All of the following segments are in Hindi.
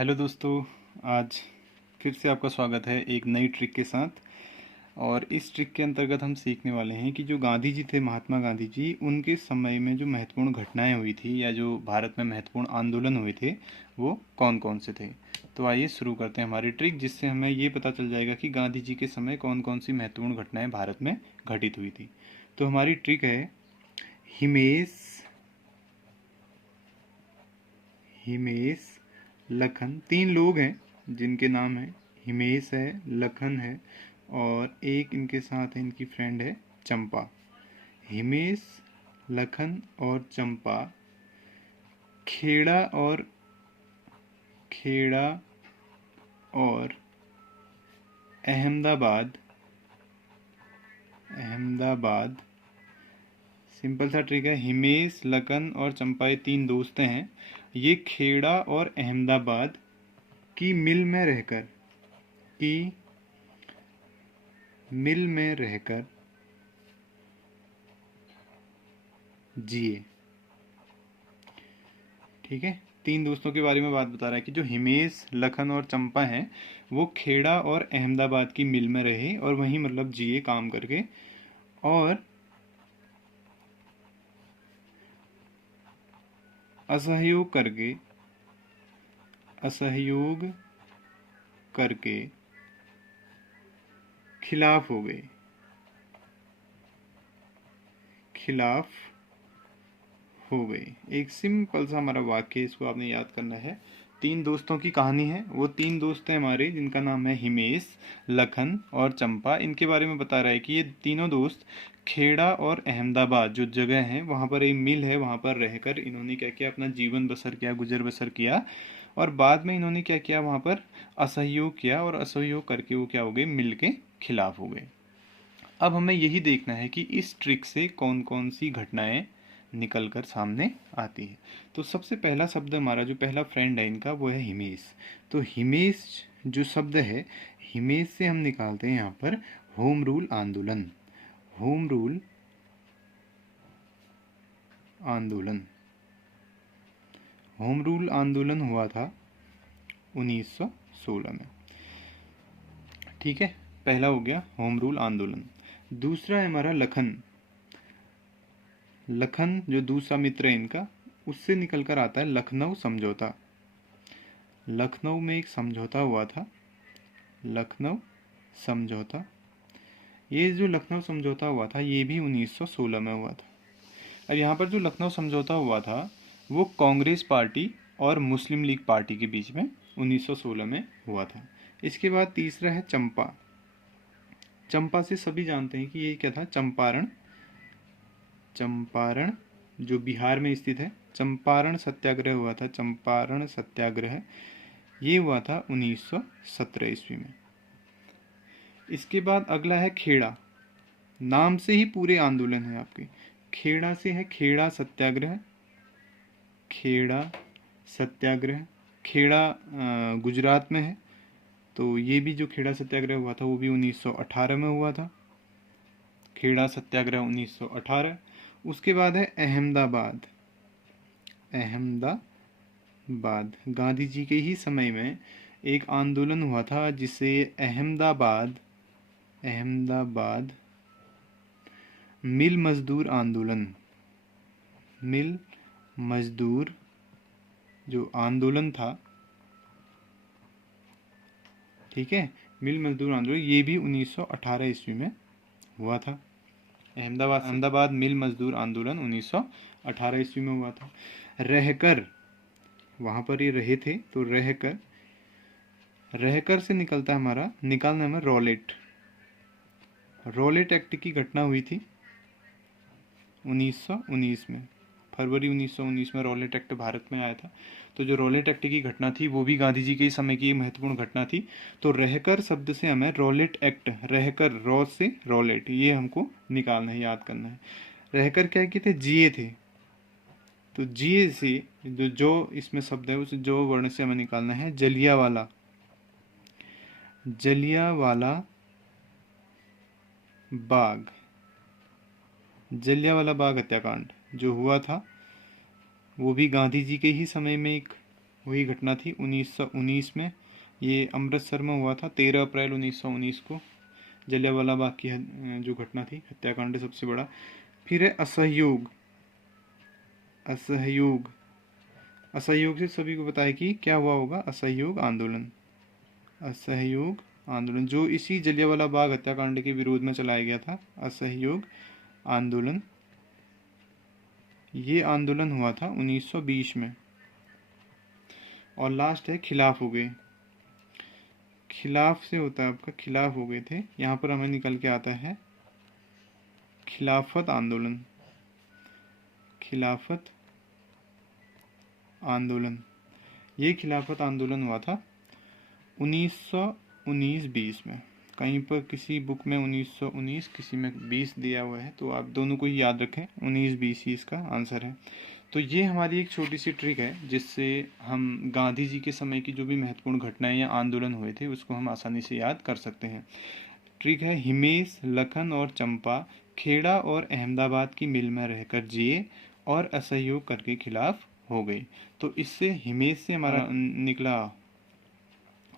हेलो दोस्तों। आज फिर से आपका स्वागत है एक नई ट्रिक के साथ। और इस ट्रिक के अंतर्गत हम सीखने वाले हैं कि जो गांधी जी थे, महात्मा गांधी जी, उनके समय में जो महत्वपूर्ण घटनाएं हुई थी या जो भारत में महत्वपूर्ण आंदोलन हुए थे वो कौन कौन से थे। तो आइए शुरू करते हैं हमारी ट्रिक, जिससे हमें ये पता चल जाएगा कि गांधी जी के समय कौन कौन सी महत्वपूर्ण घटनाएं भारत में घटित हुई थी। तो हमारी ट्रिक है हिमेश हिमेश लखन। तीन लोग हैं जिनके नाम है हिमेश है, लखन है और एक इनके साथ है, इनकी फ्रेंड है चंपा। हिमेश, लखन और चंपा खेड़ा और खेड़ा और अहमदाबाद अहमदाबाद सिंपल सा ट्रिक है। हिमेश, लखन और चंपा ये तीन दोस्त हैं। ये खेड़ा और अहमदाबाद की मिल में रहकर जिए। ठीक है, तीन दोस्तों के बारे में बात बता रहा है कि जो हिमेश, लखन और चंपा हैं वो खेड़ा और अहमदाबाद की मिल में रहे और वहीं मतलब जिए काम करके। और असहयोग करके खिलाफ हो गए एक सिंपल सा हमारा वाक्य, इसको आपने याद करना है। तीन दोस्तों की कहानी है। वो तीन दोस्त हैं हमारे जिनका नाम है हिमेश, लखन और चंपा। इनके बारे में बता रहा है कि ये तीनों दोस्त खेड़ा और अहमदाबाद जो जगह है वहाँ पर एक मिल है, वहाँ पर रहकर इन्होंने क्या किया, अपना जीवन बसर किया, गुजर बसर किया। और बाद में इन्होंने क्या किया, वहाँ पर असहयोग किया और असहयोग करके वो क्या हो गए, मिल के खिलाफ हो गए। अब हमें यही देखना है कि इस ट्रिक से कौन कौन सी घटनाएं निकल कर सामने आती है। तो सबसे पहला शब्द हमारा, जो पहला फ्रेंड है इनका, वो है हिमेश। तो हिमेश जो शब्द है, हिमेश से हम निकालते हैं यहाँ पर होम रूल आंदोलन। होम रूल आंदोलन होम रूल आंदोलन हुआ था 1916 में। ठीक है, पहला हो गया होम रूल आंदोलन। दूसरा है हमारा लखन। लखन जो दूसरा मित्र है इनका, उससे निकल कर आता है लखनऊ समझौता। लखनऊ में एक समझौता हुआ था, लखनऊ समझौता। ये जो लखनऊ समझौता हुआ था ये भी 1916 में हुआ था। अब यहाँ पर जो लखनऊ समझौता हुआ था वो कांग्रेस पार्टी और मुस्लिम लीग पार्टी के बीच में 1916 में हुआ था। इसके बाद तीसरा है चंपा। चंपा से सभी जानते हैं कि ये क्या था, चंपारण। चंपारण जो बिहार में स्थित है, चंपारण सत्याग्रह हुआ था। चंपारण सत्याग्रह ये हुआ था 1917 ईस्वी में। इसके बाद अगला है खेड़ा। नाम से ही पूरे आंदोलन है आपके। खेड़ा से है खेड़ा सत्याग्रह। खेड़ा सत्याग्रह, खेड़ा गुजरात में है। तो ये भी जो खेड़ा सत्याग्रह हुआ था वो भी 1918 में हुआ था। खेड़ा सत्याग्रह 1918। उसके बाद है अहमदाबाद। अहमदाबाद गांधी जी के ही समय में एक आंदोलन हुआ था जिसे अहमदाबाद मिल मजदूर आंदोलन। मिल मजदूर जो आंदोलन था, ठीक है, मिल मजदूर आंदोलन, ये भी 1918 ईस्वी में हुआ था। अहमदाबाद मिल मजदूर आंदोलन 1918 ईस्वी में हुआ था। रहकर, वहाँ पर ये रहे थे, तो रहकर से निकलता है हमारा, निकालना है रॉलेट। रॉलेट एक्ट की घटना हुई थी 1919 में। फरवरी 1919 में रॉलेट एक्ट भारत में आया था। तो जो रॉलेट एक्ट की घटना थी वो भी गांधी जी के समय की महत्वपूर्ण घटना थी। तो रहकर शब्द से हमें रॉलेट एक्ट, रहकर रॉ से रॉलेट, ये हमको निकालना है, याद करना है। रहकर क्या किए थे, जिए थे। तो जिए से जो इसमें शब्द है उस जो वर्ण से हमें निकालना है जलियावाला। जलियावाला बाग, जलियावाला बाग हत्याकांड जो हुआ था वो भी गांधी जी के ही समय में एक वही घटना थी 1919 में। ये अमृतसर में हुआ था 13 अप्रैल 1919 को, जलियांवाला बाग की जो घटना थी, हत्याकांड सबसे बड़ा। फिर है असहयोग। असहयोग, असहयोग से सभी को पता है कि क्या हुआ होगा, असहयोग आंदोलन। असहयोग आंदोलन जो इसी जलियांवाला बाग हत्याकांड के विरोध में चलाया गया था, असहयोग आंदोलन। ये आंदोलन हुआ था 1920 में। और लास्ट है खिलाफ हो गए। खिलाफ से होता है आपका, खिलाफ हो गए थे, यहाँ पर हमें निकल के आता है खिलाफत आंदोलन। खिलाफत आंदोलन, ये खिलाफत आंदोलन हुआ था 1919-20 में। कहीं पर किसी बुक में 1919, किसी में 20 दिया हुआ है, तो आप दोनों को ही याद रखें, 19-20 ही इसका आंसर है। तो ये हमारी एक छोटी सी ट्रिक है जिससे हम गांधी जी के समय की जो भी महत्वपूर्ण घटनाएं या आंदोलन हुए थे उसको हम आसानी से याद कर सकते हैं। ट्रिक है, हिमेश, लखन और चंपा खेड़ा और अहमदाबाद की मिल में रहकर जिए और असहयोग करके खिलाफ हो गए। तो इससे हिमेश से हमारा निकला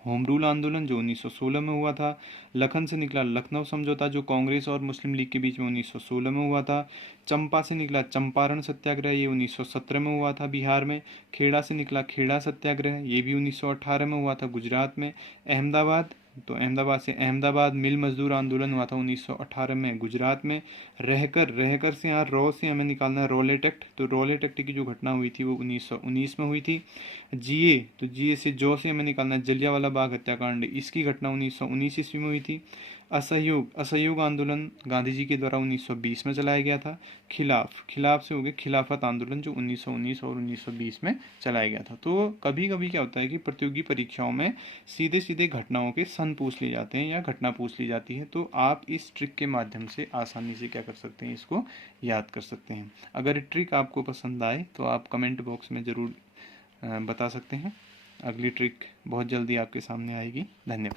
होम रूल आंदोलन जो 1916 में हुआ था। लखन से निकला लखनऊ समझौता जो कांग्रेस और मुस्लिम लीग के बीच में 1916 में हुआ था। चंपा से निकला चंपारण सत्याग्रह, ये 1917 में हुआ था बिहार में। खेड़ा से निकला खेड़ा सत्याग्रह, ये भी 1918 में हुआ था गुजरात में। अहमदाबाद, तो अहमदाबाद से अहमदाबाद मिल मजदूर आंदोलन हुआ था 1918 में गुजरात में। रहकर से यहाँ रॉ से हमें निकालना है रॉलेट एक्ट, तो रॉलेट एक्ट की जो घटना हुई थी वो 1919 में हुई थी। जिए, तो जिए से जौ से हमें निकालना है जलियांवाला बाग हत्याकांड, इसकी घटना 1919 ईस्वी में हुई थी। असहयोग, असहयोग आंदोलन गांधी जी के द्वारा 1920 में चलाया गया था। खिलाफ से हो गया खिलाफत आंदोलन जो 1919 और 1920 में चलाया गया था। तो कभी कभी क्या होता है कि प्रतियोगी परीक्षाओं में सीधे सीधे घटनाओं के सन पूछ लिए जाते हैं या घटना पूछ ली जाती है, तो आप इस ट्रिक के माध्यम से आसानी से क्या कर सकते हैं, इसको याद कर सकते हैं। अगर ट्रिक आपको पसंद आए तो आप कमेंट बॉक्स में ज़रूर बता सकते हैं। अगली ट्रिक बहुत जल्दी आपके सामने आएगी। धन्यवाद।